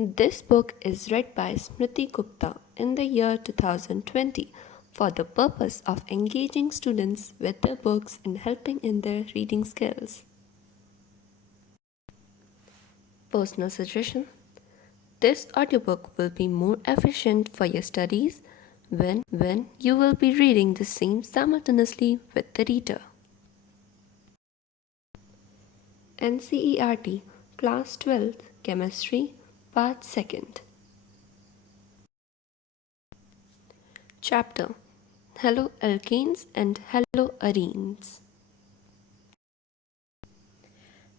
This book is read by Smriti Gupta in the year 2020 for the purpose of engaging students with their books and helping in their reading skills. Personal suggestion: this audiobook will be more efficient for your studies when you will be reading the same simultaneously with the reader. NCERT Class 12th Chemistry Part 2nd. Chapter: Haloalkanes and Haloarenes.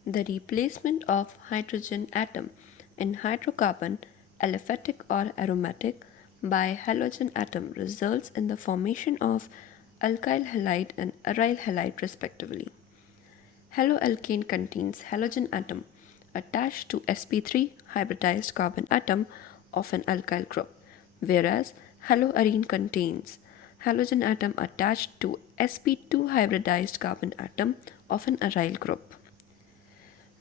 The replacement of hydrogen atom in hydrocarbon, aliphatic or aromatic, by halogen atom results in the formation of alkyl halide and aryl halide respectively. Haloalkane contains halogen atom attached to sp3 hybridized carbon atom of an alkyl group, whereas haloarene contains halogen atom attached to sp2 hybridized carbon atom of an aryl group.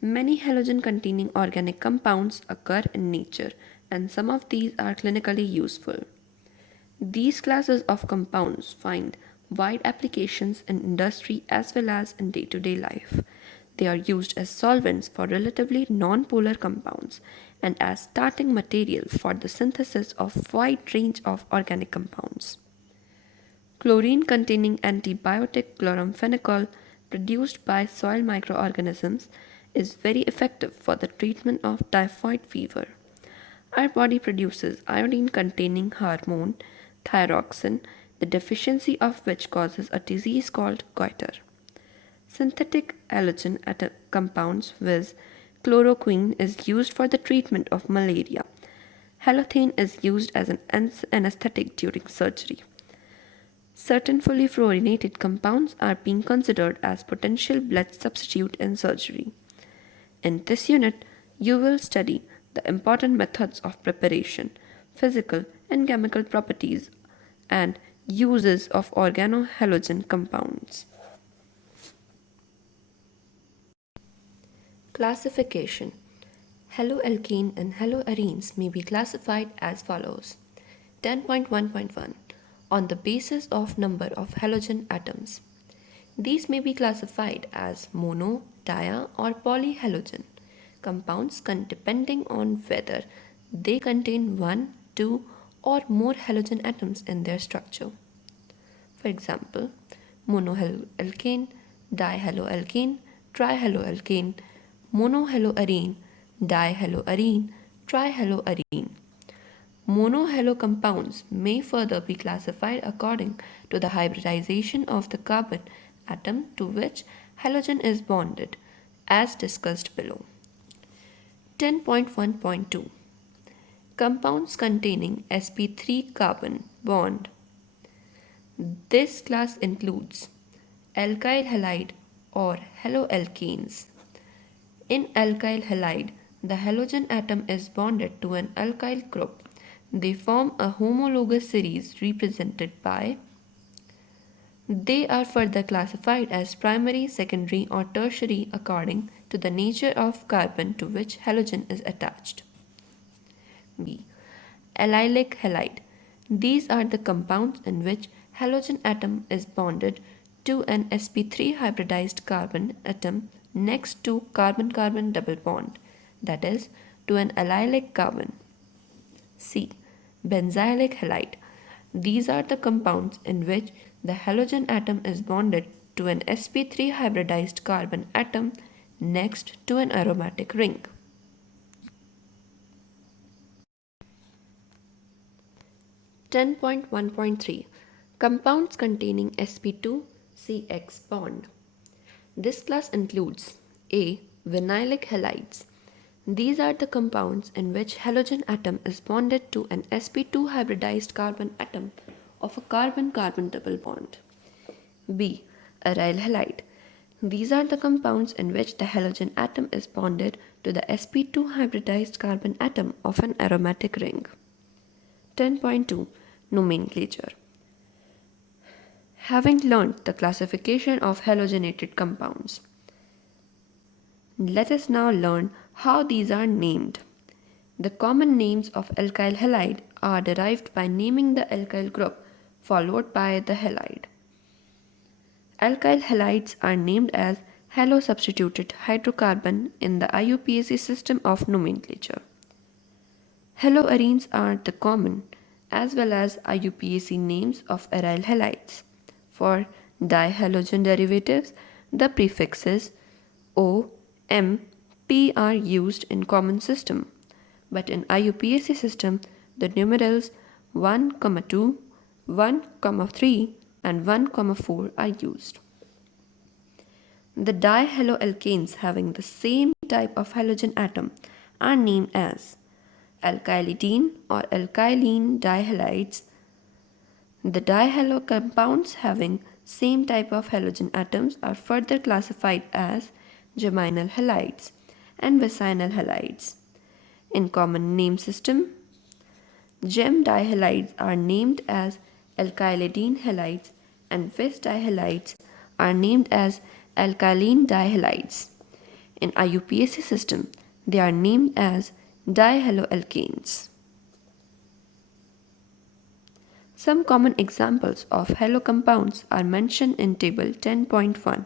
Many halogen-containing organic compounds occur in nature, and some of these are clinically useful. These classes of compounds find wide applications in industry as well as in day-to-day life. They are used as solvents for relatively non-polar compounds and as starting material for the synthesis of a wide range of organic compounds. Chlorine-containing antibiotic chloramphenicol produced by soil microorganisms is very effective for the treatment of typhoid fever. Our body produces iodine-containing hormone, thyroxine, the deficiency of which causes a disease called goiter. Synthetic halogen compounds with chloroquine is used for the treatment of malaria. Halothane is used as an anesthetic during surgery. Certain fully fluorinated compounds are being considered as potential blood substitute in surgery. In this unit, you will study the important methods of preparation, physical and chemical properties, and uses of organohalogen compounds. Classification: Haloalkane and haloarenes may be classified as follows. 10.1.1 On the basis of number of halogen atoms. These may be classified as mono, dia, or polyhalogen compounds depending on whether they contain 1, 2, or more halogen atoms in their structure. For example, monohaloalkane, dihaloalkane, trihaloalkane, monohaloarene, dihaloarene, trihaloarene. Monohalo compounds may further be classified according to the hybridization of the carbon atom to which halogen is bonded, as discussed below. 10.1.2 Compounds containing sp3 carbon bond. This class includes alkyl halide or haloalkanes. In alkyl halide, the halogen atom is bonded to an alkyl group. They form a homologous series represented by. They are further classified as primary, secondary, or tertiary according to the nature of carbon to which halogen is attached. B. Allylic halide. These are the compounds in which halogen atom is bonded to an sp3 hybridized carbon atom next to carbon-carbon double bond, that is, to an allylic carbon. C. Benzylic halide. These are the compounds in which the halogen atom is bonded to an sp3 hybridized carbon atom next to an aromatic ring. (10.1.3) Compounds containing sp2-CX bond. This class includes A. Vinylic halides. These are the compounds in which halogen atom is bonded to an sp2 hybridized carbon atom of a carbon-carbon double bond. B. Aryl halide. These are the compounds in which the halogen atom is bonded to the sp2 hybridized carbon atom of an aromatic ring. 10.2 Nomenclature. Having learned the classification of halogenated compounds, let us now learn how these are named. The common names of alkyl halide are derived by naming the alkyl group followed by the halide. Alkyl halides are named as halo-substituted hydrocarbon in the IUPAC system of nomenclature. Haloarenes are the common as well as IUPAC names of aryl halides. For dihalogen derivatives, the prefixes O, M, P are used in common system, but in IUPAC system, the numerals 1, 2, 1, 3 and 1, 4 are used. The dihaloalkanes having the same type of halogen atom are named as alkylidene or alkylene dihalides. The dihalo compounds having same type of halogen atoms are further classified as geminal halides and vicinal halides. In common name system, gem dihalides are named as alkylidene halides and vis dihalides are named as alkylene dihalides. In IUPAC system, they are named as dihaloalkanes. Some common examples of halo compounds are mentioned in table 10.1.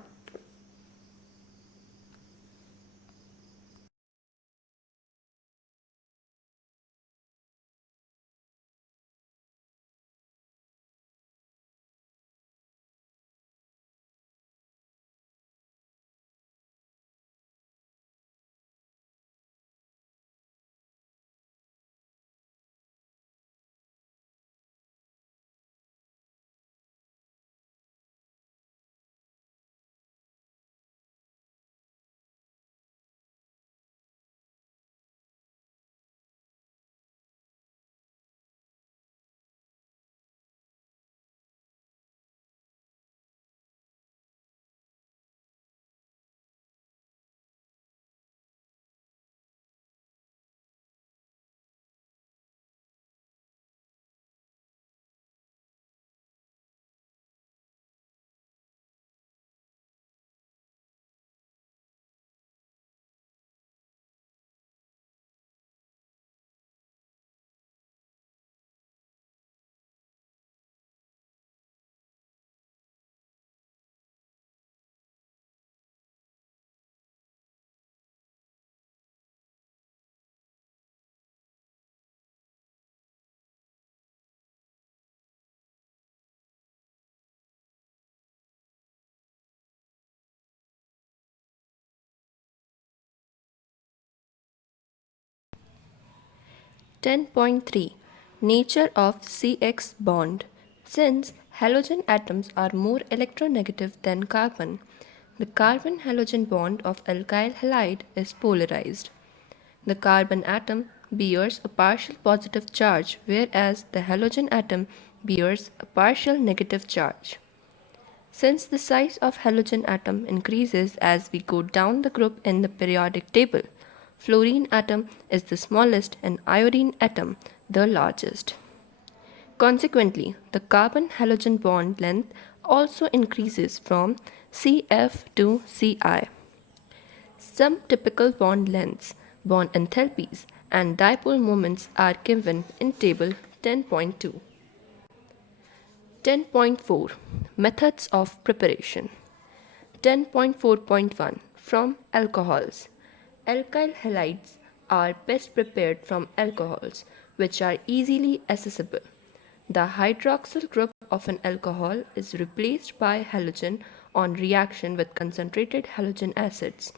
(10.3) Nature of CX bond. Since halogen atoms are more electronegative than carbon, the carbon-halogen bond of alkyl halide is polarized. The carbon atom bears a partial positive charge, whereas the halogen atom bears a partial negative charge. Since the size of halogen atom increases as we go down the group in the periodic table, fluorine atom is the smallest and iodine atom the largest. Consequently, the carbon-halogen bond length also increases from CF to Ci. Some typical bond lengths, bond enthalpies, and dipole moments are given in table 10.2. 10.4 Methods of preparation. 10.4.1 From alcohols. Alkyl halides are best prepared from alcohols, which are easily accessible. The hydroxyl group of an alcohol is replaced by halogen on reaction with concentrated halogen acids,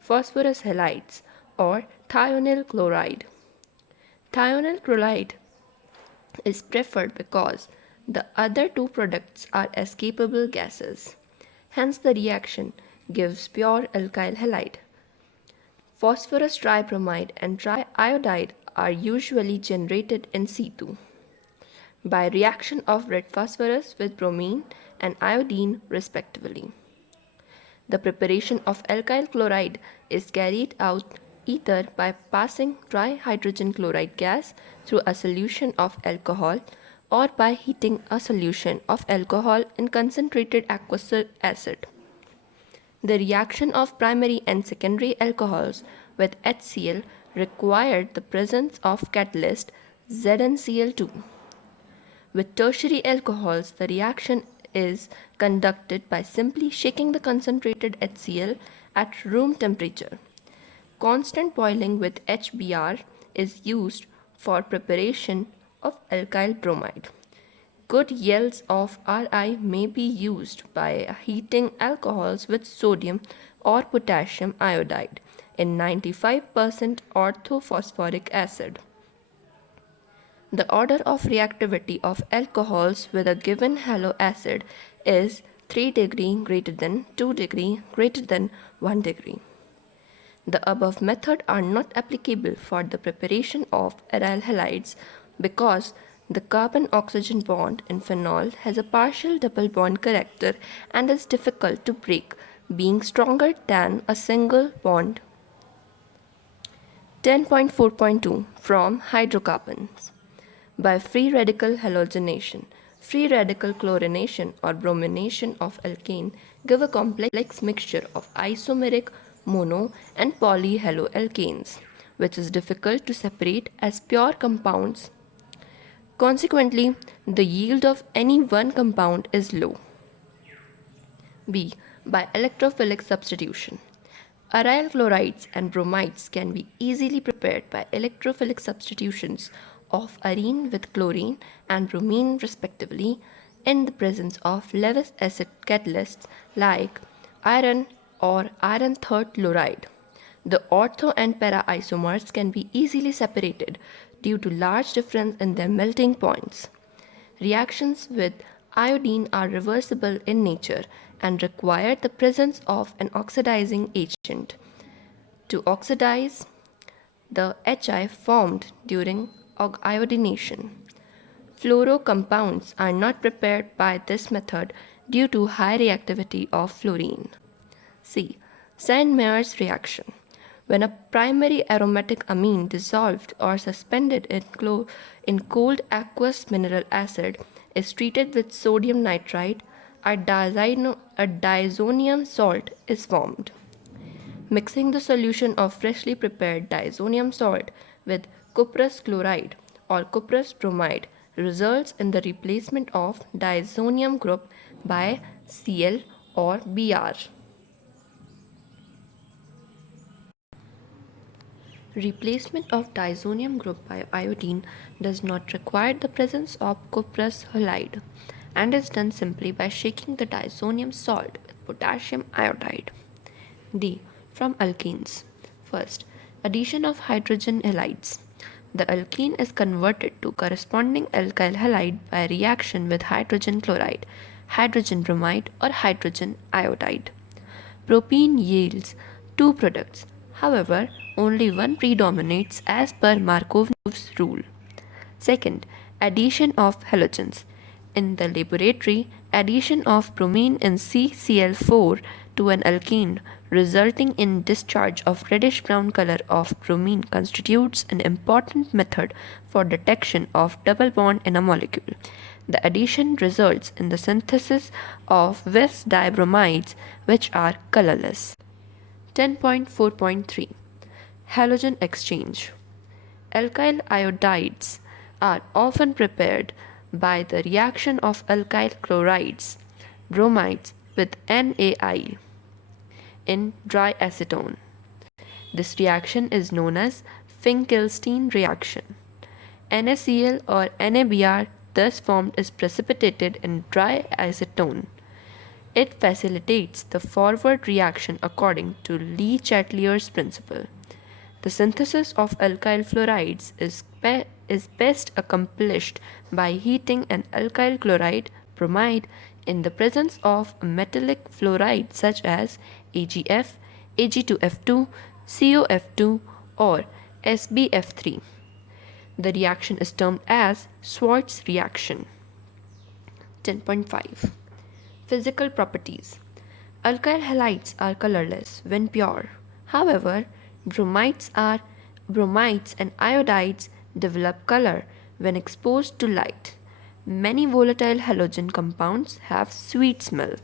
phosphorus halides, or thionyl chloride. Thionyl chloride is preferred because the other two products are escapable gases. Hence, the reaction gives pure alkyl halide. Phosphorus tribromide and triiodide are usually generated in situ by reaction of red phosphorus with bromine and iodine respectively. The preparation of alkyl chloride is carried out either by passing trihydrogen chloride gas through a solution of alcohol or by heating a solution of alcohol in concentrated aqueous acid. The reaction of primary and secondary alcohols with HCl required the presence of catalyst ZnCl2. With tertiary alcohols, the reaction is conducted by simply shaking the concentrated HCl at room temperature. Constant boiling with HBr is used for preparation of alkyl bromide. Good yields of Ri may be used by heating alcohols with sodium or potassium iodide in 95% orthophosphoric acid. The order of reactivity of alcohols with a given halo acid is 3 degree greater than 2 degree greater than 1 degree. The above method are not applicable for the preparation of aryl halides because the carbon-oxygen bond in phenol has a partial double bond character and is difficult to break, being stronger than a single bond. 10.4.2 from hydrocarbons. By free radical halogenation, free radical chlorination or bromination of alkane give a complex mixture of isomeric mono and polyhaloalkanes, which is difficult to separate as pure compounds. Consequently, the yield of any one compound is low. B. By electrophilic substitution. Aryl chlorides and bromides can be easily prepared by electrophilic substitutions of arene with chlorine and bromine respectively in the presence of Lewis acid catalysts like iron or iron third chloride. The ortho and para isomers can be easily separated due to large difference in their melting points. Reactions with iodine are reversible in nature and require the presence of an oxidizing agent to oxidize the Hi formed during iodination. Fluoro compounds are not prepared by this method due to high reactivity of fluorine. C. Sand-Meyer's reaction. When a primary aromatic amine dissolved or suspended in cold aqueous mineral acid is treated with sodium nitrite, a diazonium salt is formed. Mixing the solution of freshly prepared diazonium salt with cuprous chloride or cuprous bromide results in the replacement of diazonium group by Cl or Br. Replacement of diazonium group by iodine does not require the presence of cuprous halide and is done simply by shaking the diazonium salt with potassium iodide. D. From alkenes. First, addition of hydrogen halides. The alkene is converted to corresponding alkyl halide by reaction with hydrogen chloride, hydrogen bromide or hydrogen iodide. Propene yields two products. However, only one predominates as per Markov's rule. Second, addition of halogens. In the laboratory, addition of bromine in CCl4 to an alkene resulting in discharge of reddish-brown color of bromine constitutes an important method for detection of double bond in a molecule. The addition results in the synthesis of West dibromides which are colorless. 10.4.3 Halogen exchange. Alkyl iodides are often prepared by the reaction of alkyl chlorides, bromides with NaI in dry acetone. This reaction is known as Finkelstein reaction. NaCl or NaBr thus formed is precipitated in dry acetone. It facilitates the forward reaction according to Le Chatelier's principle. The synthesis of alkyl fluorides is best accomplished by heating an alkyl chloride bromide in the presence of a metallic fluoride such as AgF, Ag2F2, COF2 or SbF3. The reaction is termed as Schwarz reaction. 10.5 Physical properties. Alkyl halides are colorless when pure. However, bromides and iodides develop color when exposed to light. Many volatile halogen compounds have sweet smell.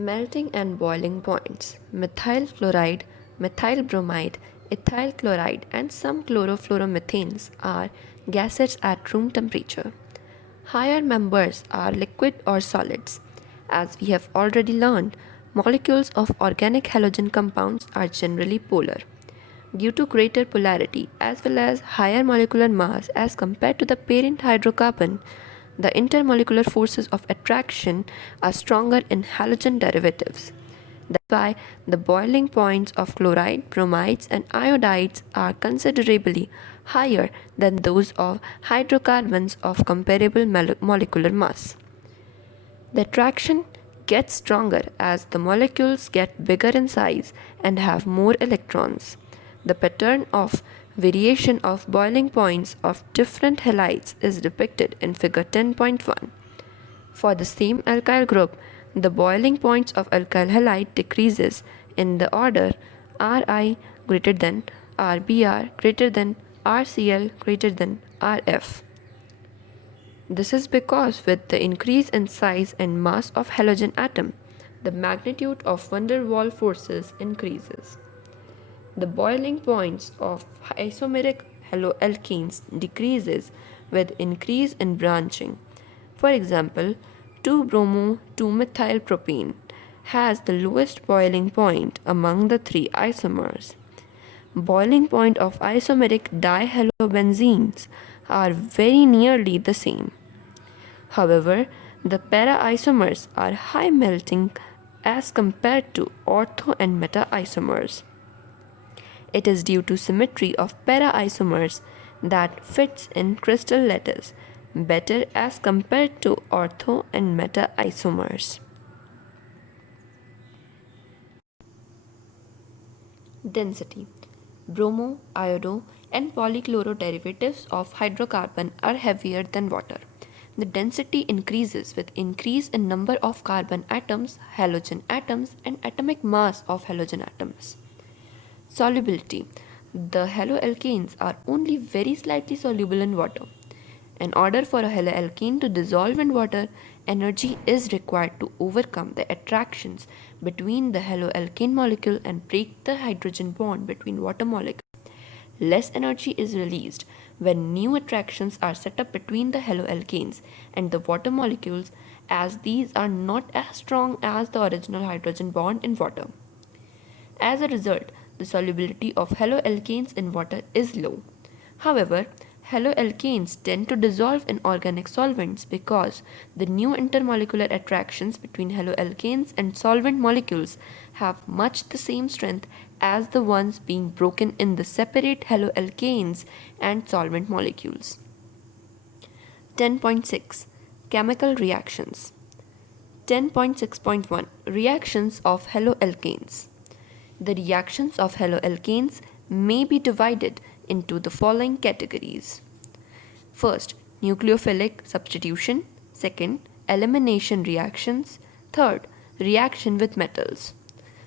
Melting and boiling points. Methyl chloride, methyl bromide, ethyl chloride, and some chlorofluoromethanes are gases at room temperature. Higher members are liquid or solids. As we have already learned, molecules of organic halogen compounds are generally polar. Due to greater polarity as well as higher molecular mass as compared to the parent hydrocarbon, the intermolecular forces of attraction are stronger in halogen derivatives. That's why the boiling points of chloride, bromides, and iodides are considerably higher than those of hydrocarbons of comparable molecular mass. The attraction gets stronger as the molecules get bigger in size and have more electrons. The pattern of variation of boiling points of different halides is depicted in figure 10.1. For the same alkyl group, the boiling points of alkyl halide decreases in the order Ri greater than Rbr greater than Rcl greater than Rf. This is because with the increase in size and mass of halogen atom, the magnitude of van der Waals forces increases. The boiling points of isomeric haloalkanes decreases with increase in branching. For example, 2-bromo-2-methylpropane has the lowest boiling point among the three isomers. Boiling point of isomeric dihalobenzenes are very nearly the same. However, the para-isomers are high melting as compared to ortho and meta-isomers. It is due to symmetry of para-isomers that fits in crystal lattice better as compared to ortho and meta-isomers. Density. Bromo, iodo, and polychloro derivatives of hydrocarbon are heavier than water. The density increases with increase in number of carbon atoms, halogen atoms, and atomic mass of halogen atoms. Solubility. The haloalkanes are only very slightly soluble in water. In order for a haloalkane to dissolve in water, energy is required to overcome the attractions between the haloalkane molecule and break the hydrogen bond between water molecules. Less energy is released when new attractions are set up between the haloalkanes and the water molecules, as these are not as strong as the original hydrogen bond in water. As a result, the solubility of haloalkanes in water is low. However, haloalkanes tend to dissolve in organic solvents because the new intermolecular attractions between haloalkanes and solvent molecules have much the same strength as the ones being broken in the separate haloalkanes and solvent molecules. 10.6 Chemical Reactions. 10.6.1 Reactions of haloalkanes. The reactions of haloalkanes may be divided into the following categories. First, nucleophilic substitution. Second, elimination reactions. Third, reaction with metals.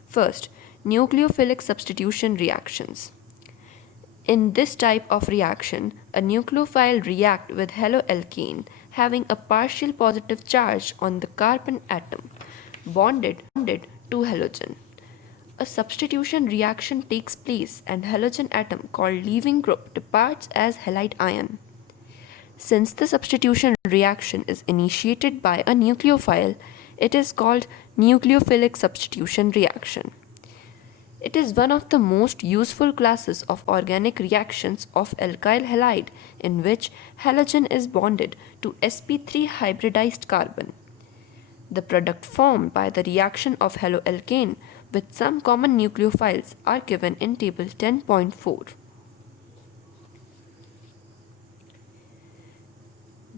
First, nucleophilic substitution reactions. In this type of reaction, a nucleophile reacts with haloalkane having a partial positive charge on the carbon atom bonded to halogen. A substitution reaction takes place and halogen atom called leaving group departs as halide ion. Since the substitution reaction is initiated by a nucleophile, it is called nucleophilic substitution reaction. It is one of the most useful classes of organic reactions of alkyl halide in which halogen is bonded to sp3 hybridized carbon. The product formed by the reaction of haloalkane with some common nucleophiles are given in table 10.4.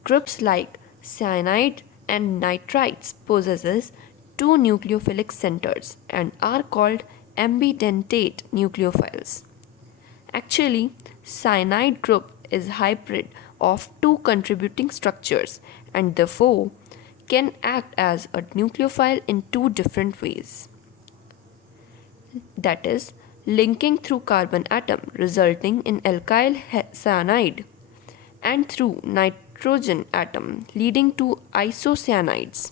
Groups like cyanide and nitrites possesses two nucleophilic centers and are called ambidentate nucleophiles. Actually, cyanide group is hybrid of two contributing structures and therefore can act as a nucleophile in two different ways. That is, linking through carbon atom resulting in alkyl cyanide and through nitrogen atom leading to isocyanides.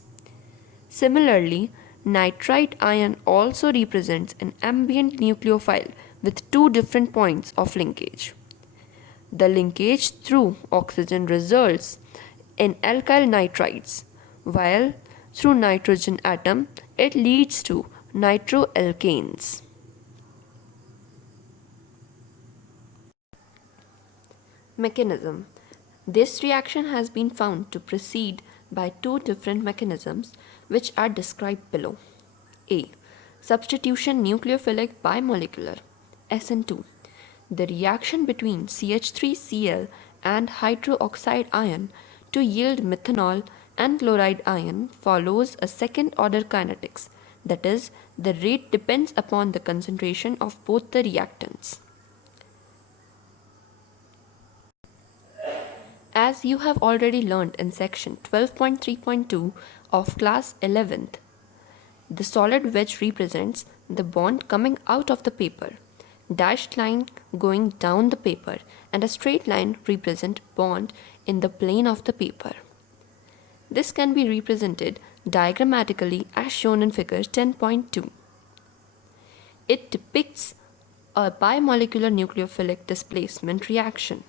Similarly, Nitrite ion also represents an ambient nucleophile with two different points of linkage. The linkage through oxygen results in alkyl nitrides, while through nitrogen atom it leads to nitroalkanes. Mechanism. This reaction has been found to proceed by two different mechanisms which are described below. A. Substitution nucleophilic bimolecular Sn2. The reaction between CH3Cl and hydroxide ion to yield methanol and chloride ion follows a second order kinetics, that is, the rate depends upon the concentration of both the reactants. As you have already learned in section 12.3.2 of class 11th, the solid wedge represents the bond coming out of the paper, dashed line going down the paper, and a straight line represent bond in the plane of the paper. This can be represented diagrammatically as shown in figure 10.2. It depicts a bimolecular nucleophilic displacement reaction.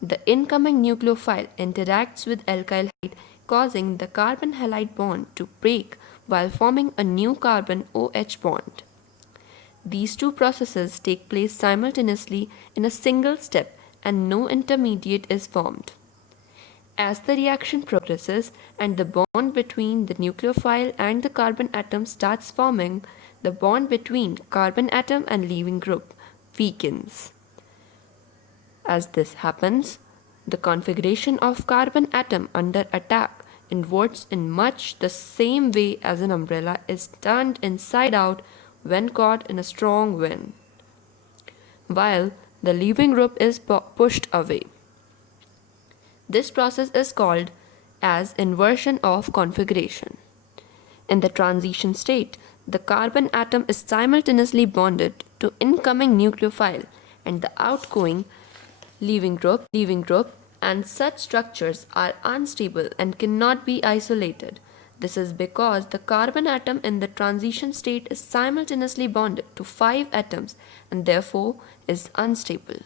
The incoming nucleophile interacts with alkyl halide, causing the carbon halide bond to break while forming a new carbon OH bond. These two processes take place simultaneously in a single step and no intermediate is formed. As the reaction progresses and the bond between the nucleophile and the carbon atom starts forming, the bond between carbon atom and leaving group weakens. As this happens, the configuration of carbon atom under attack inverts in much the same way as an umbrella is turned inside out when caught in a strong wind, while the leaving group is pushed away. This process is called as inversion of configuration. In the transition state, the carbon atom is simultaneously bonded to incoming nucleophile and the outgoing leaving group, and such structures are unstable and cannot be isolated. This is because the carbon atom in the transition state is simultaneously bonded to 5 atoms and therefore is unstable.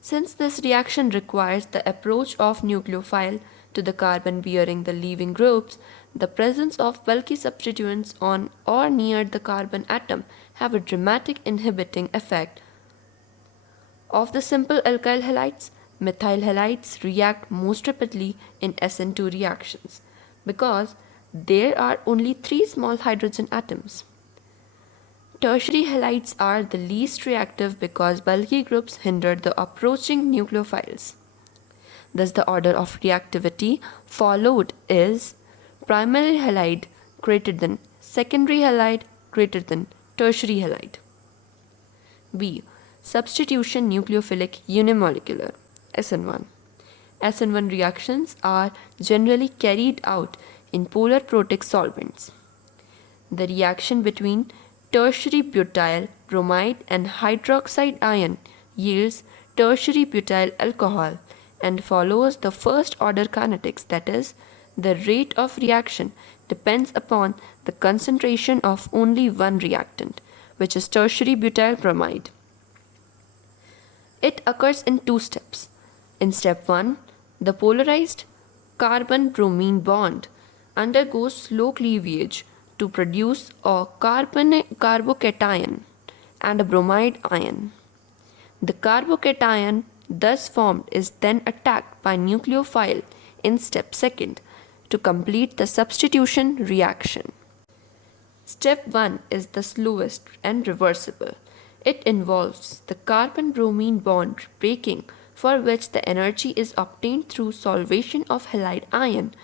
Since this reaction requires the approach of nucleophile to the carbon bearing the leaving groups, the presence of bulky substituents on or near the carbon atom have a dramatic inhibiting effect of the simple alkyl halides. Methyl halides react most rapidly in Sn2 reactions because there are only 3 small hydrogen atoms. Tertiary halides are the least reactive because bulky groups hinder the approaching nucleophiles. Thus, the order of reactivity followed is primary halide greater than secondary halide greater than tertiary halide. B. Substitution nucleophilic unimolecular Sn1. Sn1 reactions are generally carried out in polar protic solvents. The reaction between tertiary butyl bromide and hydroxide ion yields tertiary butyl alcohol and follows the first order kinetics, that is, the rate of reaction depends upon the concentration of only one reactant, which is tertiary butyl bromide. It occurs in 2 steps. In step 1, the polarized carbon-bromine bond undergoes slow cleavage to produce a carbocation and a bromide ion. The carbocation thus formed is then attacked by nucleophile in step 2 to complete the substitution reaction. Step 1 is the slowest and reversible. It involves the carbon-bromine bond breaking, for which the energy is obtained through solvation of halide ion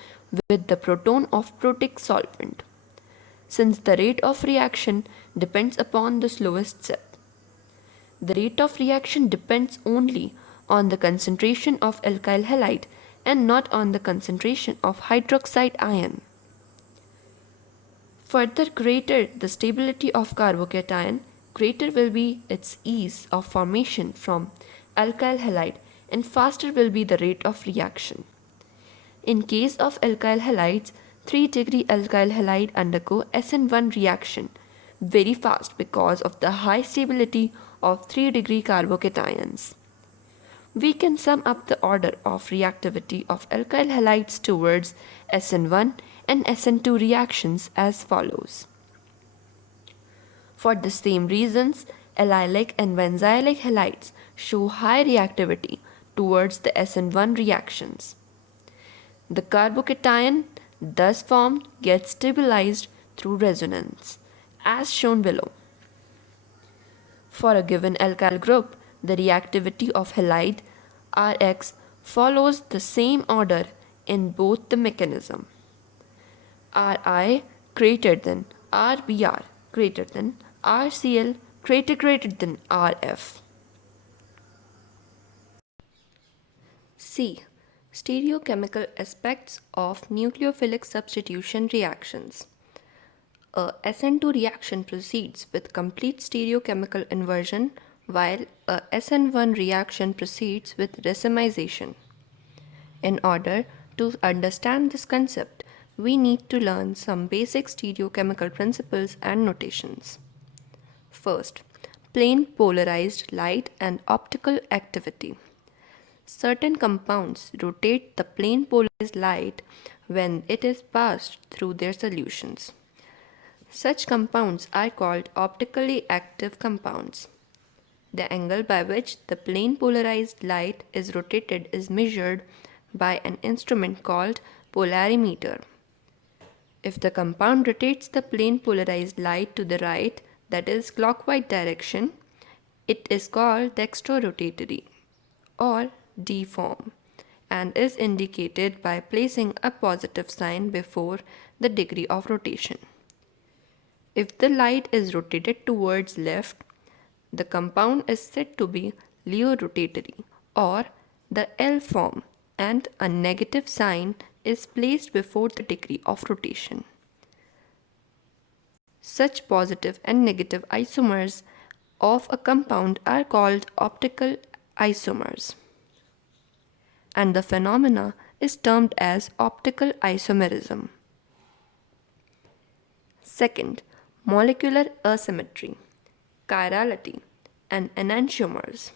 with the proton of protic solvent. Since the rate of reaction depends upon the slowest step, the rate of reaction depends only on the concentration of alkyl halide and not on the concentration of hydroxide ion. Further greater the stability of carbocation, greater will be its ease of formation from alkyl halide and faster will be the rate of reaction. In case of alkyl halides, 3-degree alkyl halide undergo Sn1 reaction very fast because of the high stability of 3-degree carbocations. We can sum up the order of reactivity of alkyl halides towards Sn1 and Sn2 reactions as follows. For the same reasons, allylic and benzylic halides show high reactivity towards the Sn1 reactions. The carbocation thus formed gets stabilized through resonance, as shown below. For a given alkyl group, the reactivity of halide Rx follows the same order in both the mechanism. Ri greater than Rbr greater than Rcl greater than Rf. C. Stereochemical aspects of nucleophilic substitution reactions. A Sn2 reaction proceeds with complete stereochemical inversion while a Sn1 reaction proceeds with racemization. In order to understand this concept, we need to learn some basic stereochemical principles and notations. First, plane polarized light and optical activity. Certain compounds rotate the plane polarized light when it is passed through their solutions. Such compounds are called optically active compounds. The angle by which the plane polarized light is rotated is measured by an instrument called polarimeter. If the compound rotates the plane polarized light to the right, that is clockwise direction, it is called dextrorotatory or D form and is indicated by placing a positive sign before the degree of rotation. If the light is rotated towards left, the compound is said to be leo-rotatory or the L form and a negative sign is placed before the degree of rotation. Such positive and negative isomers of a compound are called optical isomers, and the phenomena is termed as optical isomerism. Second, molecular asymmetry, chirality, and enantiomers.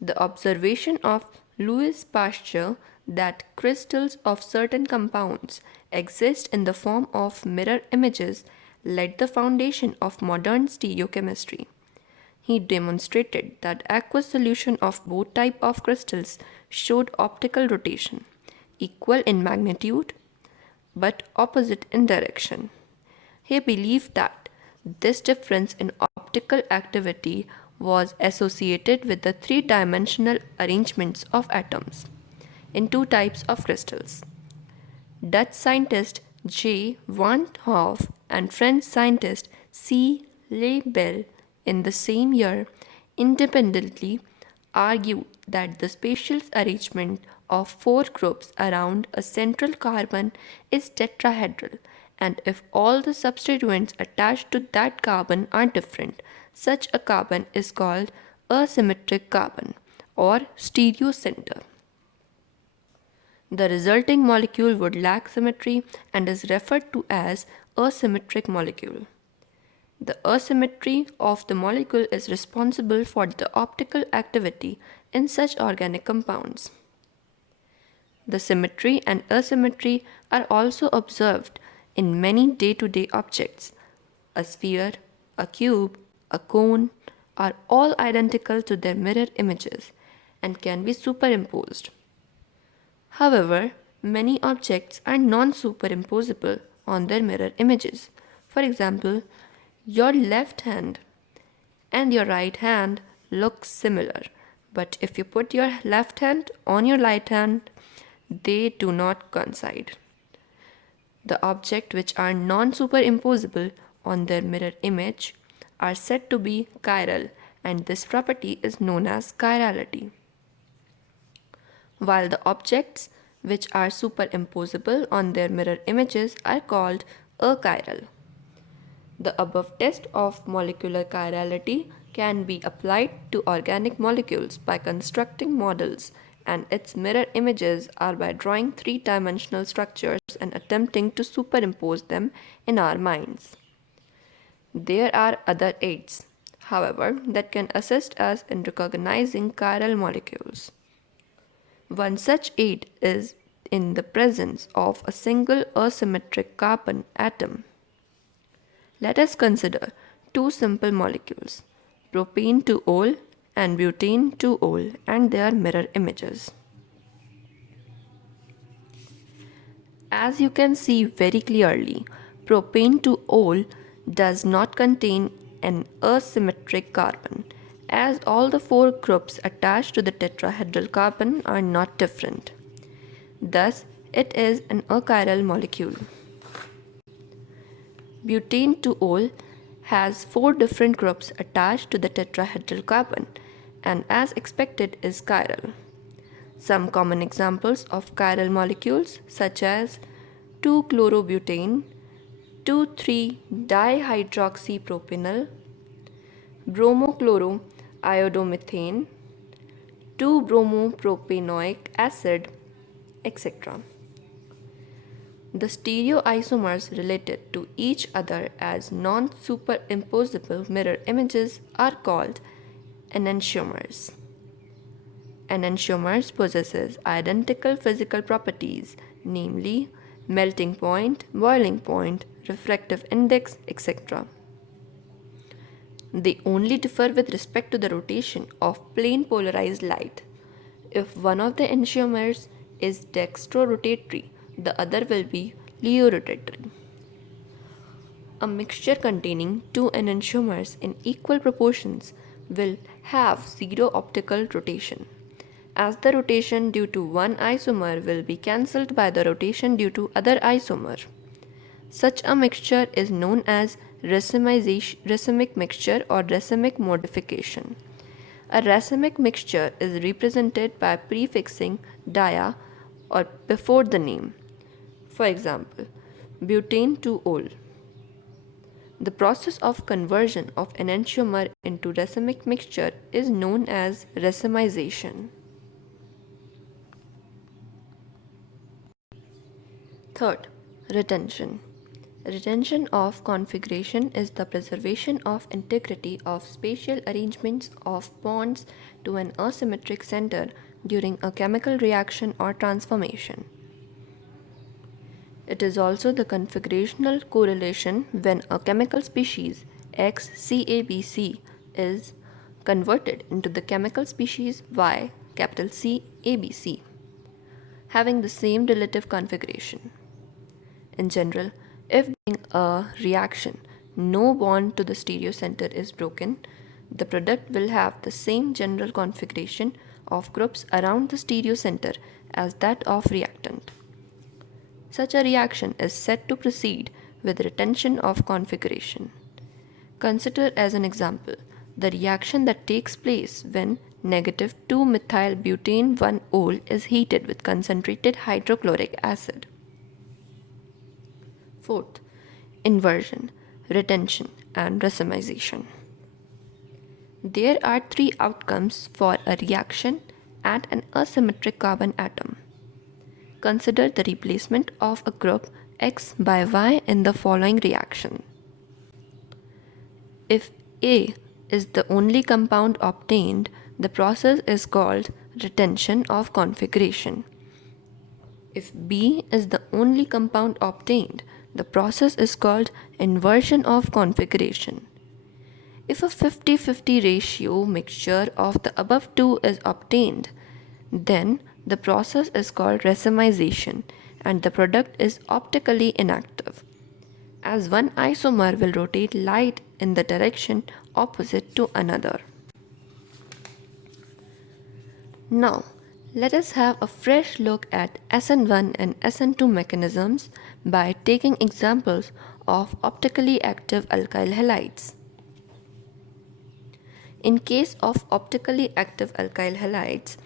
The observation of Louis Pasteur that crystals of certain compounds exist in the form of mirror images laid the foundation of modern stereochemistry. He demonstrated that aqueous solution of both type of crystals showed optical rotation, equal in magnitude but opposite in direction. He believed that this difference in optical activity was associated with the three-dimensional arrangements of atoms in two types of crystals. Dutch scientist J. van 't Hoff and French scientist C. Lebel in the same year independently argued that the spatial arrangement of four groups around a central carbon is tetrahedral, and if all the substituents attached to that carbon are different, such a carbon is called asymmetric carbon or stereocenter. The resulting molecule would lack symmetry and is referred to as asymmetric molecule. The asymmetry of the molecule is responsible for the optical activity in such organic compounds. The symmetry and asymmetry are also observed in many day-to-day objects. A sphere, a cube, a cone are all identical to their mirror images and can be superimposed. However, many objects are non-superimposable on their mirror images. For example, your left hand and your right hand look similar, but if you put your left hand on your right hand, they do not coincide. The objects which are non-superimposable on their mirror image are said to be chiral, and this property is known as chirality. While the objects which are superimposable on their mirror images are called achiral. The above test of molecular chirality can be applied to organic molecules by constructing models and its mirror images are by drawing three-dimensional structures and attempting to superimpose them in our minds. There are other aids, however, that can assist us in recognizing chiral molecules. One such aid is in the presence of a single asymmetric carbon atom. Let us consider two simple molecules, propane 2-ol and butane 2-ol, and their mirror images. As you can see very clearly, propane 2-ol does not contain an asymmetric carbon, as all the four groups attached to the tetrahedral carbon are not different. Thus, it is an achiral molecule. Butane 2-ol has four different groups attached to the tetrahedral carbon and as expected is chiral. Some common examples of chiral molecules such as 2-chlorobutane, 2,3-dihydroxypropanol, bromochloroiodomethane, 2-bromopropanoic acid, etc. The stereoisomers related to each other as non-superimposable mirror images are called enantiomers. Enantiomers possesses identical physical properties, namely melting point, boiling point, refractive index, etc. They only differ with respect to the rotation of plane polarized light. If one of the enantiomers is dextrorotatory, the other will be leorotatory. A mixture containing two enantiomers in equal proportions will have zero optical rotation, as the rotation due to one isomer will be cancelled by the rotation due to other isomer. Such a mixture is known as racemic mixture or racemic modification. A racemic mixture is represented by prefixing dia or before the name. For example, butane 2-ol. The process of conversion of enantiomer into racemic mixture is known as racemization. Third, retention. Retention of configuration is the preservation of integrity of spatial arrangements of bonds to an asymmetric center during a chemical reaction or transformation. It is also the configurational correlation when a chemical species XCABC is converted into the chemical species YCABC, having the same relative configuration. In general, if during a reaction no bond to the stereocenter is broken, the product will have the same general configuration of groups around the stereocenter as that of reactant. Such a reaction is said to proceed with retention of configuration. Consider as an example the reaction that takes place when negative 2-methylbutane 1-ol is heated with concentrated hydrochloric acid. Fourth, inversion, retention, and racemization. There are three outcomes for a reaction at an asymmetric carbon atom. Consider the replacement of a group X by Y in the following reaction. If A is the only compound obtained, the process is called retention of configuration. If B is the only compound obtained, the process is called inversion of configuration. If a 50-50 ratio mixture of the above two is obtained, then the process is called racemization and the product is optically inactive, as one isomer will rotate light in the direction opposite to another. Now, let us have a fresh look at Sn1 and Sn2 mechanisms by taking examples of optically active alkyl halides. In case of optically active alkyl halides,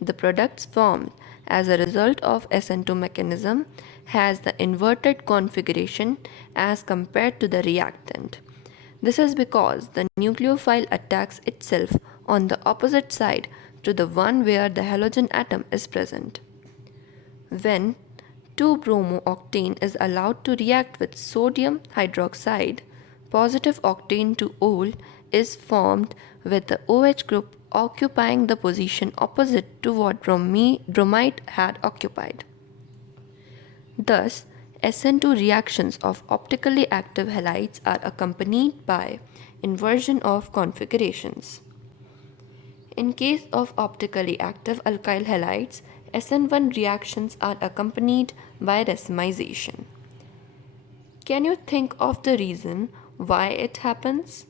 the products formed as a result of Sn2 mechanism has the inverted configuration as compared to the reactant. This is because the nucleophile attacks itself on the opposite side to the one where the halogen atom is present. When 2-bromo-octane is allowed to react with sodium hydroxide, positive octane 2-ol is formed with the OH group occupying the position opposite to what bromide had occupied. Thus, Sn2 reactions of optically active halides are accompanied by inversion of configurations. In case of optically active alkyl halides, Sn1 reactions are accompanied by racemization. Can you think of the reason why it happens?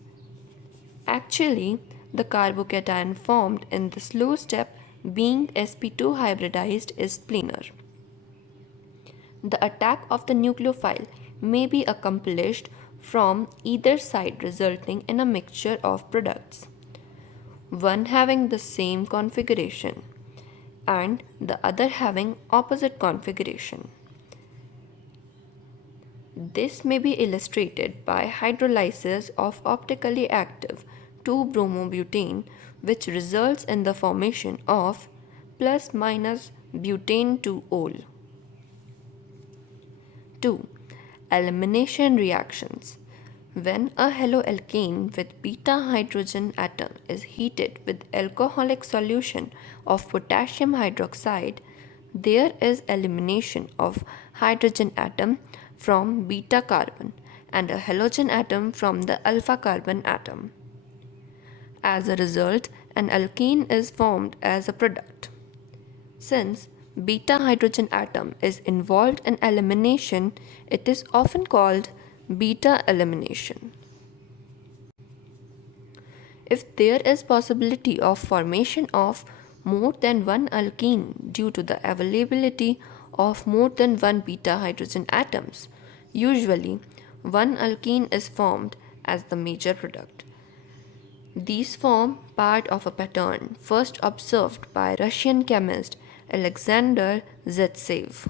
Actually, the carbocation formed in the slow step being sp2 hybridized is planar. The attack of the nucleophile may be accomplished from either side, resulting in a mixture of products, one having the same configuration and the other having opposite configuration. This may be illustrated by hydrolysis of optically active 2-bromobutane, which results in the formation of plus minus butane 2-ol. 2. Elimination reactions. When a haloalkane with beta hydrogen atom is heated with alcoholic solution of potassium hydroxide, there is elimination of hydrogen atom from beta carbon and a halogen atom from the alpha carbon atom. As a result, an alkene is formed as a product. Since beta hydrogen atom is involved in elimination, it is often called beta elimination. If there is possibility of formation of more than one alkene due to the availability of more than one beta hydrogen atoms, usually one alkene is formed as the major product. These form part of a pattern first observed by Russian chemist Alexander Zaitsev,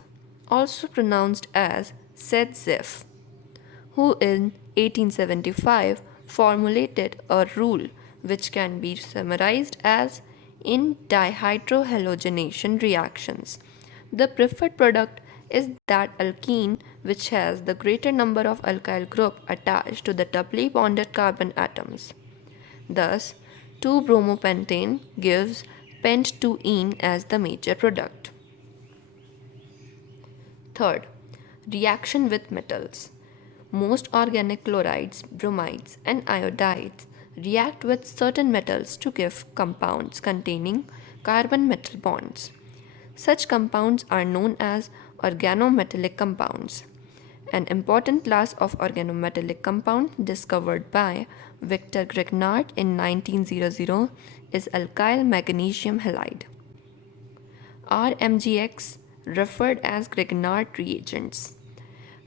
also pronounced as Zaitsev, who in 1875 formulated a rule which can be summarized as in dihydrohalogenation reactions, the preferred product is that alkene which has the greater number of alkyl group attached to the doubly bonded carbon atoms. Thus, 2-bromopentane gives pent2-ene as the major product. Third, reaction with metals. Most organic chlorides, bromides, and iodides react with certain metals to give compounds containing carbon-metal bonds. Such compounds are known as organometallic compounds. An important class of organometallic compound discovered by Victor Grignard in 1900 is alkyl magnesium halide. RMGX referred as Grignard reagents.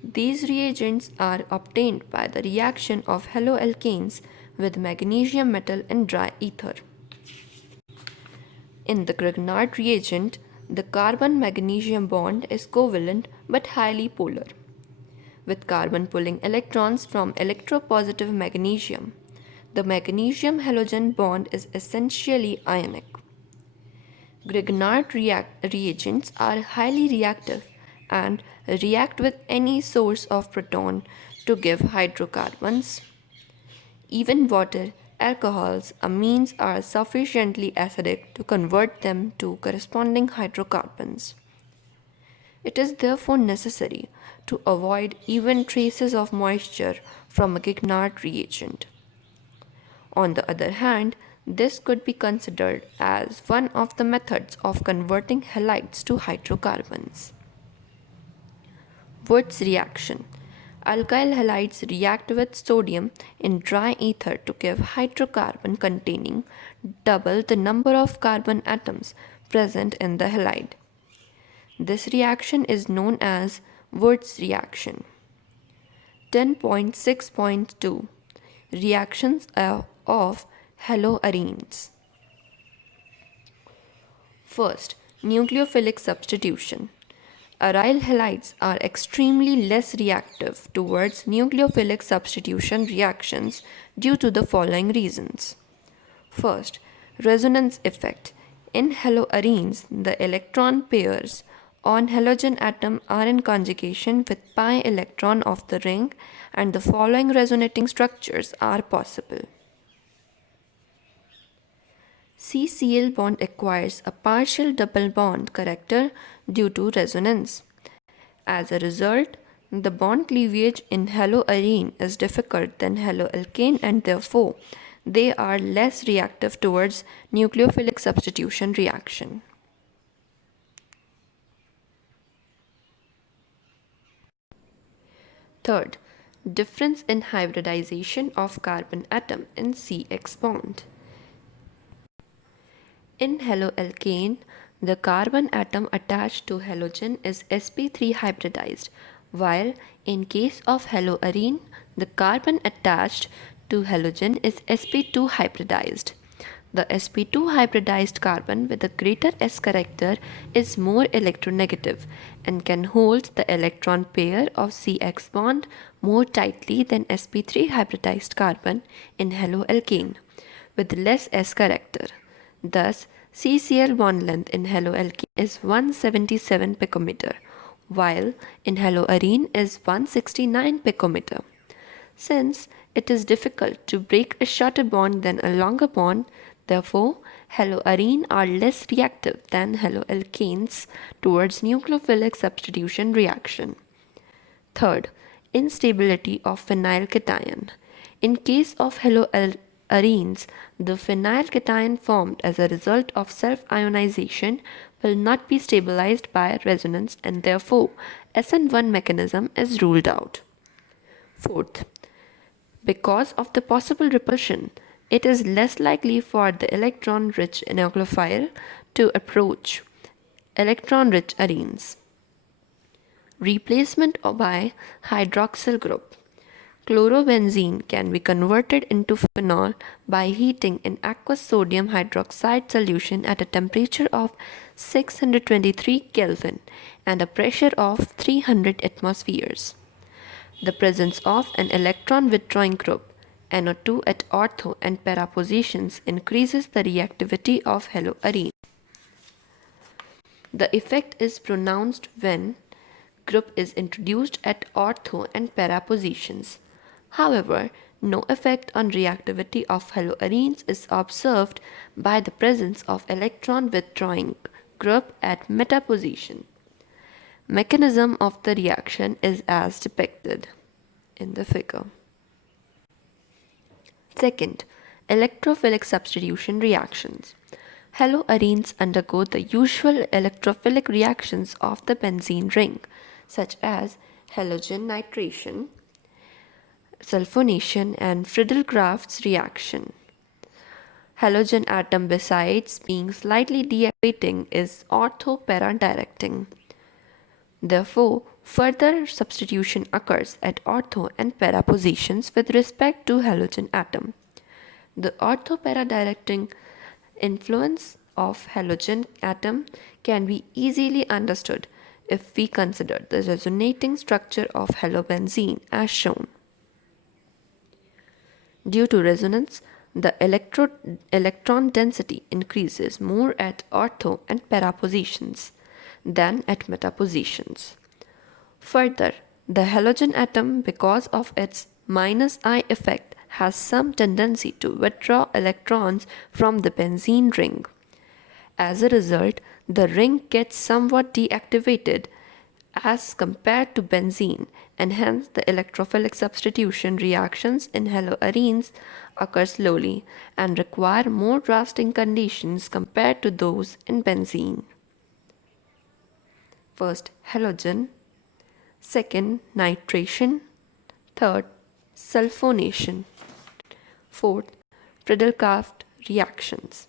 These reagents are obtained by the reaction of haloalkanes with magnesium metal in dry ether. In the Grignard reagent, the carbon-magnesium bond is covalent but highly polar, with carbon pulling electrons from electropositive magnesium. The magnesium halogen bond is essentially ionic. Grignard reagents are highly reactive and react with any source of proton to give hydrocarbons. Even water, alcohols, amines are sufficiently acidic to convert them to corresponding hydrocarbons. It is therefore necessary to avoid even traces of moisture from a Grignard reagent. On the other hand, this could be considered as one of the methods of converting halides to hydrocarbons. Wurtz reaction. Alkyl halides react with sodium in dry ether to give hydrocarbon containing double the number of carbon atoms present in the halide. This reaction is known as Wurtz reaction. 10.6.2 Reactions of Haloarenes. First, nucleophilic substitution. Aryl halides are extremely less reactive towards nucleophilic substitution reactions due to the following reasons. First, resonance effect. In haloarenes, the electron pairs on halogen atom are in conjugation with pi electron of the ring, and the following resonating structures are possible. CCl bond acquires a partial double bond character due to resonance. As a result, the bond cleavage in haloarene is difficult than haloalkane, and therefore they are less reactive towards nucleophilic substitution reaction. Third, difference in hybridization of carbon atom in CX bond. In haloalkane, the carbon atom attached to halogen is sp3 hybridized, while in case of haloarene, the carbon attached to halogen is sp2 hybridized. The sp2 hybridized carbon with a greater s character is more electronegative and can hold the electron pair of CX bond more tightly than sp3 hybridized carbon in haloalkane with less s character. Thus, CCl bond length in haloalkane is 177 picometer, while in haloarene is 169 picometer. Since it is difficult to break a shorter bond than a longer bond, therefore, haloarene are less reactive than haloalkanes towards nucleophilic substitution reaction. Third, instability of phenylcation. In case of haloarenes, the phenylcation formed as a result of self-ionization will not be stabilized by resonance, and therefore Sn1 mechanism is ruled out. Fourth, because of the possible repulsion, it is less likely for the electron-rich nucleophile to approach electron-rich arenes. Replacement by hydroxyl group. Chlorobenzene can be converted into phenol by heating in aqueous sodium hydroxide solution at a temperature of 623 Kelvin and a pressure of 300 atmospheres. The presence of an electron withdrawing group, NO2 at ortho and para positions, increases the reactivity of haloarene. The effect is pronounced when group is introduced at ortho and para positions. However, no effect on reactivity of haloarenes is observed by the presence of electron withdrawing group at meta position. Mechanism of the reaction is as depicted in the figure. Second, electrophilic substitution reactions. Haloarenes undergo the usual electrophilic reactions of the benzene ring, such as halogen nitration, sulfonation, and Friedel-Crafts reaction. Halogen atom, besides being slightly deactivating, is ortho-para directing. Therefore, further substitution occurs at ortho and para positions with respect to halogen atom. The ortho-para directing influence of halogen atom can be easily understood if we consider the resonating structure of halobenzene as shown. Due to resonance, the electron density increases more at ortho and para positions than at meta positions. Further, the halogen atom, because of its -I effect, has some tendency to withdraw electrons from the benzene ring. As a result, the ring gets somewhat deactivated as compared to benzene, and hence the electrophilic substitution reactions in haloarenes occur slowly and require more drastic conditions compared to those in benzene. First, halogen. Second, nitration. Third, sulfonation. Fourth, Friedel-Crafts reactions.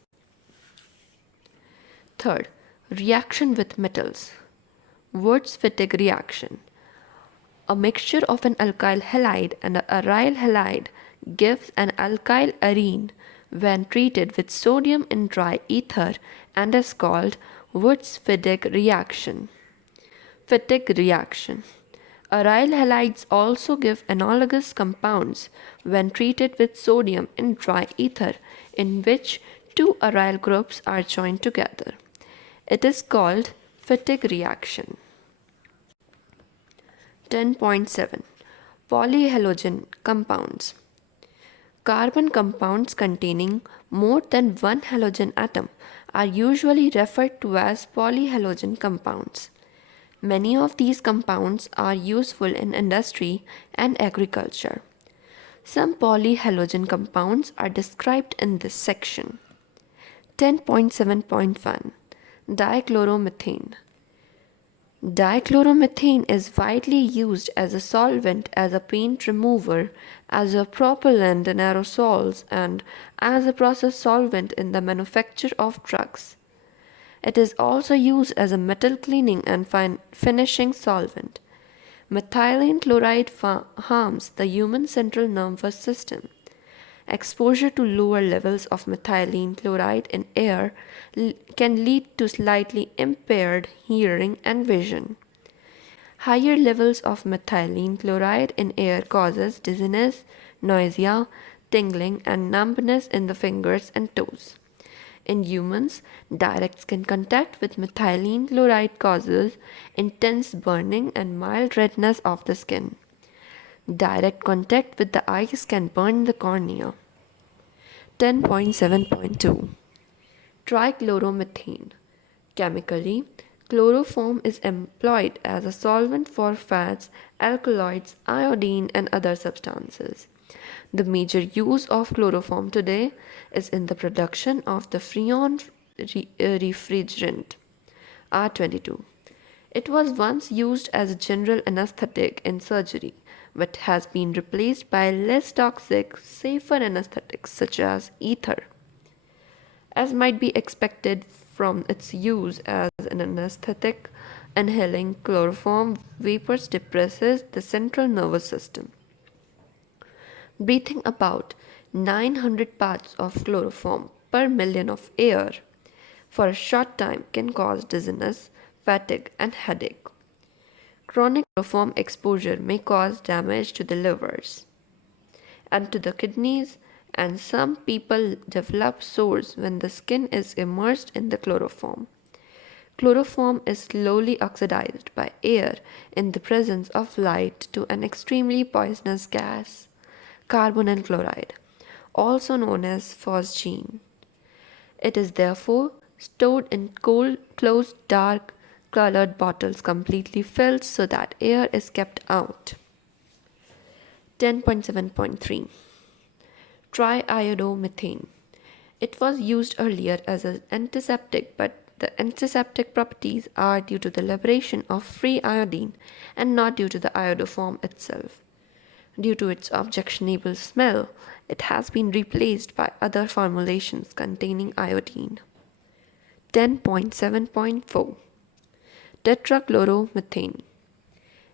Third, reaction with metals. Wurtz-Fittig reaction. A mixture of an alkyl halide and an aryl halide gives an alkyl arene when treated with sodium in dry ether and is called Wurtz-Fittig reaction. Fittig reaction. Aryl halides also give analogous compounds when treated with sodium in dry ether, in which two aryl groups are joined together. It is called fatigue reaction. 10.7 Polyhalogen compounds. Carbon compounds containing more than one halogen atom are usually referred to as polyhalogen compounds. Many of these compounds are useful in industry and agriculture. Some polyhalogen compounds are described in this section. 10.7.1 Dichloromethane. Dichloromethane is widely used as a solvent, as a paint remover, as a propellant in aerosols, and as a process solvent in the manufacture of drugs. It is also used as a metal cleaning and finishing solvent. Methylene chloride harms the human central nervous system. Exposure to lower levels of methylene chloride in air can lead to slightly impaired hearing and vision. Higher levels of methylene chloride in air causes dizziness, nausea, tingling, and numbness in the fingers and toes. In humans, direct skin contact with methylene chloride causes intense burning and mild redness of the skin. Direct contact with the eyes can burn the cornea. 10.7.2 Trichloromethane. Chemically, chloroform is employed as a solvent for fats, alkaloids, iodine, and other substances. The major use of chloroform today is in the production of the Freon refrigerant R22. It was once used as a general anesthetic in surgery, but has been replaced by less toxic, safer anesthetics such as ether. As might be expected from its use as an anesthetic, inhaling chloroform vapors depresses the central nervous system. Breathing about 900 parts of chloroform per million of air for a short time can cause dizziness, fatigue, and headache. Chronic chloroform exposure may cause damage to the livers and to the kidneys, and some people develop sores when the skin is immersed in the chloroform. Chloroform is slowly oxidized by air in the presence of light to an extremely poisonous gas, carbonyl chloride, also known as phosgene. It is therefore stored in cold, closed, dark, colored bottles completely filled so that air is kept out. 10.7.3 Triiodomethane. It was used earlier as an antiseptic, but the antiseptic properties are due to the liberation of free iodine and not due to the iodoform itself. Due to its objectionable smell, it has been replaced by other formulations containing iodine. 10.7.4 Tetrachloromethane.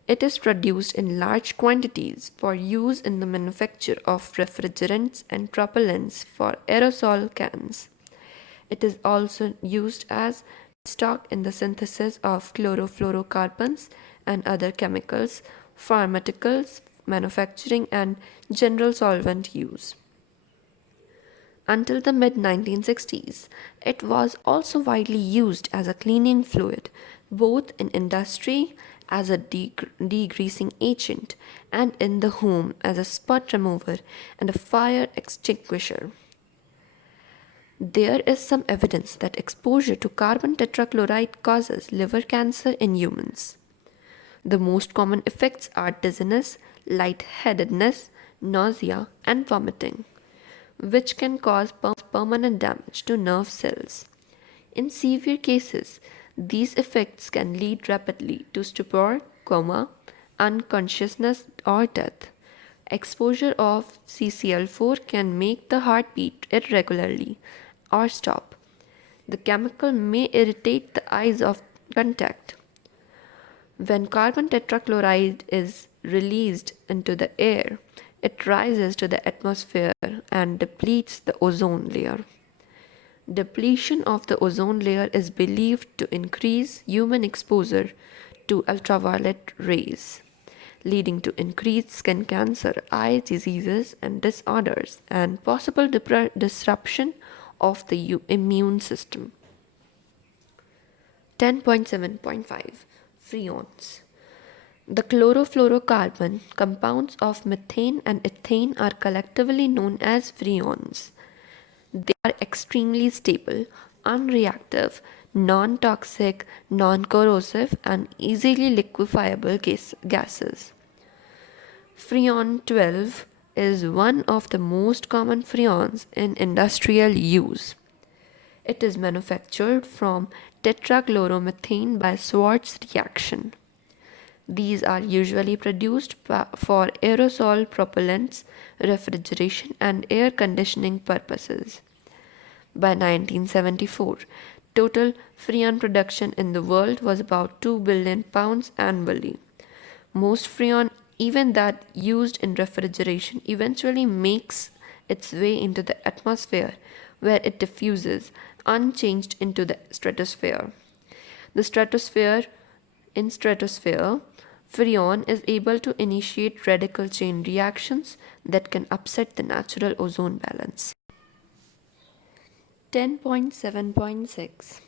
It is produced in large quantities for use in the manufacture of refrigerants and propellants for aerosol cans. It is also used as feedstock in the synthesis of chlorofluorocarbons and other chemicals, pharmaceuticals, manufacturing, and general solvent use. Until the mid-1960s, it was also widely used as a cleaning fluid, both in industry as a degreasing agent and in the home as a spot remover and a fire extinguisher. There is some evidence that exposure to carbon tetrachloride causes liver cancer in humans. The most common effects are dizziness, lightheadedness, nausea, and vomiting, which can cause permanent damage to nerve cells. In severe cases, these effects can lead rapidly to stupor, coma, unconsciousness, or death. Exposure of CCl4 can make the heart beat irregularly or stop. The chemical may irritate the eyes of contact. When carbon tetrachloride is released into the air, it rises to the atmosphere and depletes the ozone layer. Depletion of the ozone layer is believed to increase human exposure to ultraviolet rays, leading to increased skin cancer, eye diseases and disorders, and possible disruption of the immune system. 10.7.5 Freons. The chlorofluorocarbon compounds of methane and ethane are collectively known as freons. They are extremely stable, unreactive, non-toxic, non-corrosive, and easily liquefiable gases. Freon 12 is one of the most common freons in industrial use. It is manufactured from tetrachloromethane by Schwarz reaction. These are usually produced for aerosol propellants, refrigeration, and air conditioning purposes. By 1974, total freon production in the world was about 2 billion pounds annually. Most freon, even that used in refrigeration, eventually makes its way into the atmosphere, where it diffuses unchanged into the stratosphere. In stratosphere, freon is able to initiate radical chain reactions that can upset the natural ozone balance. 10.7.6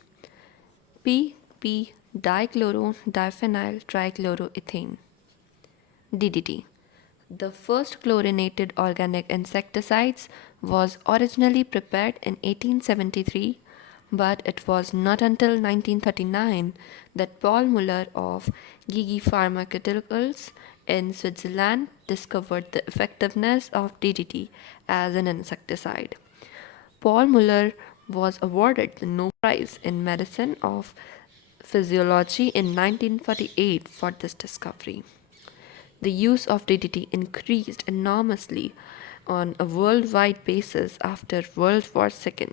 PP dichloro-diphenyl trichloroethane DDT. The first chlorinated organic insecticides was originally prepared in 1873, but it was not until 1939 that Paul Muller of Gigi Pharmaceuticals in Switzerland discovered the effectiveness of DDT as an insecticide. Paul Muller was awarded the Nobel Prize in Medicine of Physiology in 1948 for this discovery. The use of DDT increased enormously on a worldwide basis after World War II,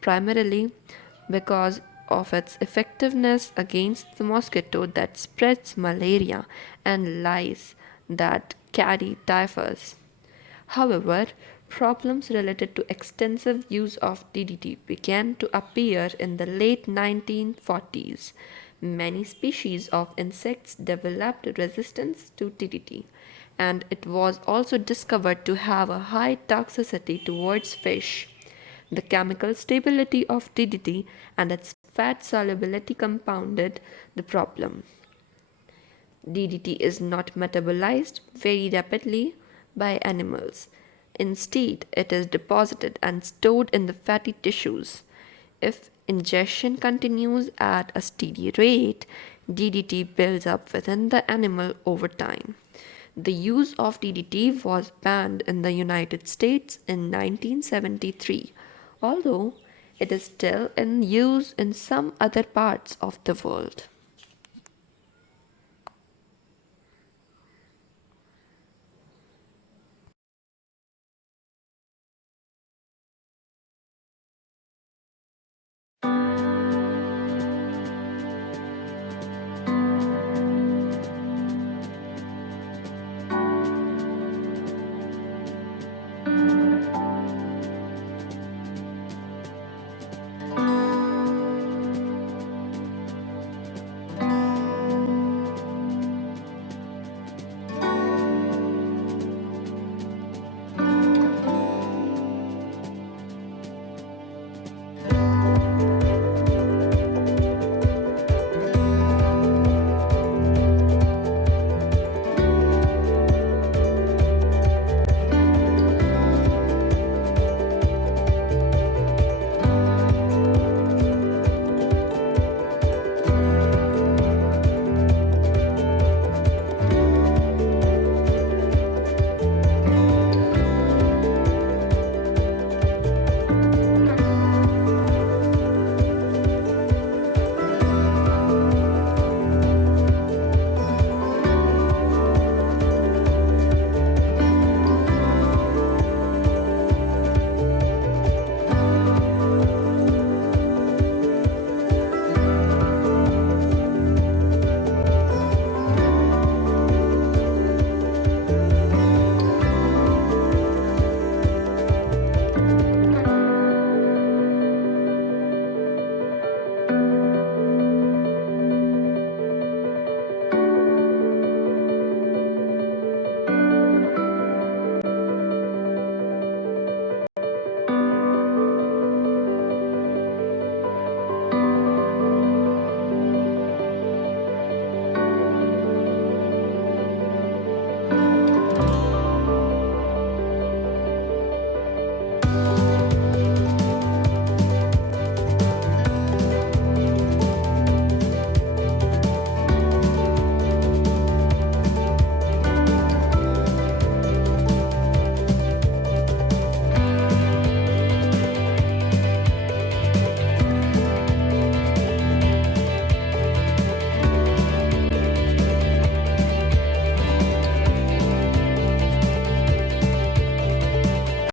primarily because of its effectiveness against the mosquito that spreads malaria and lice that carry typhus. However, problems related to extensive use of DDT began to appear in the late 1940s. Many species of insects developed resistance to DDT, and it was also discovered to have a high toxicity towards fish. The chemical stability of DDT and its fat solubility compounded the problem. DDT is not metabolized very rapidly by animals. Instead, it is deposited and stored in the fatty tissues. If ingestion continues at a steady rate, DDT builds up within the animal over time. The use of DDT was banned in the United States in 1973, although it is still in use in some other parts of the world.